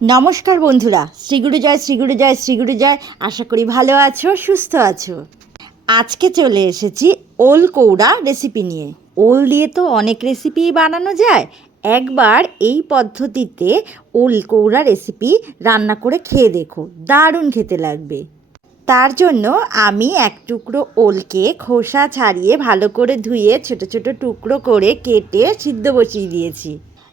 নমস্কার বন্ধুরা শ্রীগুরু জয় শ্রীগুরু জয় শ্রীগুরু জয়। আশা করি ভালো আছো, সুস্থ আছো। আজকে চলে এসেছি ওল কৌড়া রেসিপি নিয়ে। ওল দিয়ে তো অনেক রেসিপি বানানো যায়। একবার এই পদ্ধতিতে ওল কৌড়া রেসিপি রান্না করে খেয়ে দেখো, দারুণ খেতে লাগবে। তার জন্য আমি এক টুকরো ওলকে খোসা ছাড়িয়ে ভালো করে ধুয়ে ছোট ছোট টুকরো করে কেটে সিদ্ধ বসিয়ে দিয়েছি।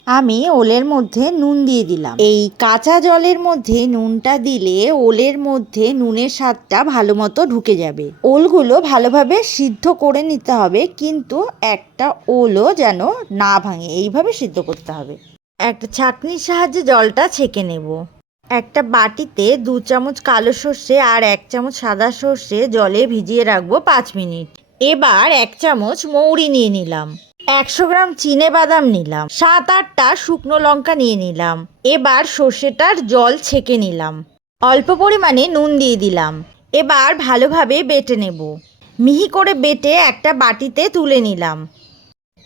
আমি ওলের মধ্যে নুন দিয়ে দিলাম। এই কাঁচা জলের মধ্যে নুনটা দিলে ওলের মধ্যে নুনের স্বাদটা ভালো মতো ঢুকে যাবে। ওলগুলো ভালোভাবে সিদ্ধ করে নিতে হবে, কিন্তু একটা ওলও যেন না ভাঙে। এইভাবে সিদ্ধ করতে হবে। একটা ছাঁকনির সাহায্যে জলটা ছেঁকে নেব। একটা বাটিতে দু চামচ কালো সর্ষে আর এক চামচ সাদা সর্ষে জলে ভিজিয়ে রাখব পাঁচ মিনিট। এবার এক চামচ মৌরি নিয়ে নিলাম। একশো গ্রাম চিনে বাদাম নিলাম। সাত আটটা শুকনো লঙ্কা নিয়ে নিলাম। এবার সর্ষেটার জল ছেঁকে নিলাম। অল্প পরিমাণে নুন দিয়ে দিলাম। এবার ভালোভাবে বেটে নেব। মিহি করে বেটে একটা বাটিতে তুলে নিলাম।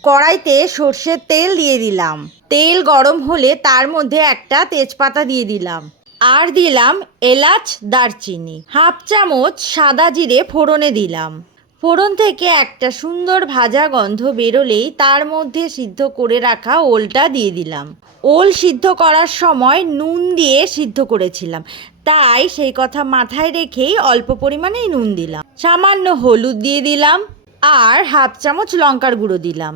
কড়াইতে সর্ষের তেল দিয়ে দিলাম। তেল গরম হলে তার মধ্যে একটা তেজপাতা দিয়ে দিলাম। আর দিলাম এলাচ, দারচিনি। হাফ চামচ সাদা জিরে ফোড়নে দিলাম। ফোড়ন থেকে একটা সুন্দর ভাজা গন্ধ বেরোলেই তার মধ্যে সিদ্ধ করে রাখা ওলটা দিয়ে দিলাম। ওল সিদ্ধ করার সময় নুন দিয়ে সিদ্ধ করেছিলাম। তাই সেই কথা মাথায় রেখেই অল্প পরিমাণেই নুন দিলাম। সামান্য হলুদ দিয়ে দিলাম আর হাফ চামচ লঙ্কার গুঁড়ো দিলাম।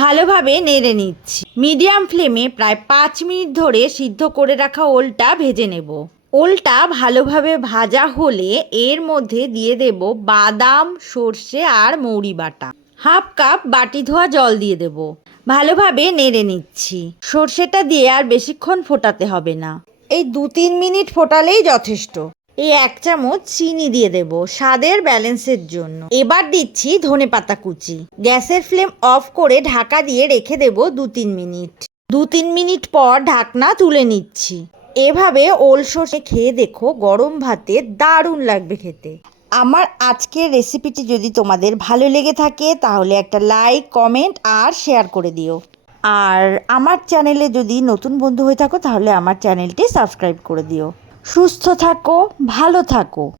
ভালোভাবে নেড়ে নিচ্ছি। মিডিয়াম ফ্লেমে প্রায় পাঁচ মিনিট ধরে সিদ্ধ করে রাখা ওলটা ভেজে নেব। ওলটা ভালোভাবে ভাজা হলে এর মধ্যে দিয়ে দেব বাদাম, সর্ষে আর মৌরি বাটা। হাফ কাপ বাটি ধোয়া জল দিয়ে দেব। ভালোভাবে নেড়ে নিচ্ছি। সর্ষেটা দিয়ে আর বেশিক্ষণ ফোটাতে হবে না। এই দু তিন মিনিট ফোটালেই যথেষ্ট। এই এক চামচ চিনি দিয়ে দেব স্বাদের ব্যালেন্সের জন্য। এবার দিচ্ছি ধনে পাতা কুচি। গ্যাসের ফ্লেম অফ করে ঢাকা দিয়ে রেখে দেব দু তিন মিনিট। দু তিন মিনিট পর ঢাকনা তুলে নিচ্ছি। এভাবে ওল সর্ষে খেয়ে দেখো, গরম ভাতে দারুণ লাগবে খেতে। আমার আজকের রেসিপিটি যদি তোমাদের ভালো লেগে থাকে, তাহলে একটা লাইক কমেন্ট আর শেয়ার করে দিও। আর আমার চ্যানেলে যদি নতুন বন্ধু হয়ে থাকো, তাহলে আমার চ্যানেলটি সাবস্ক্রাইব করে দিও। সুস্থ থাকো, ভালো থাকো।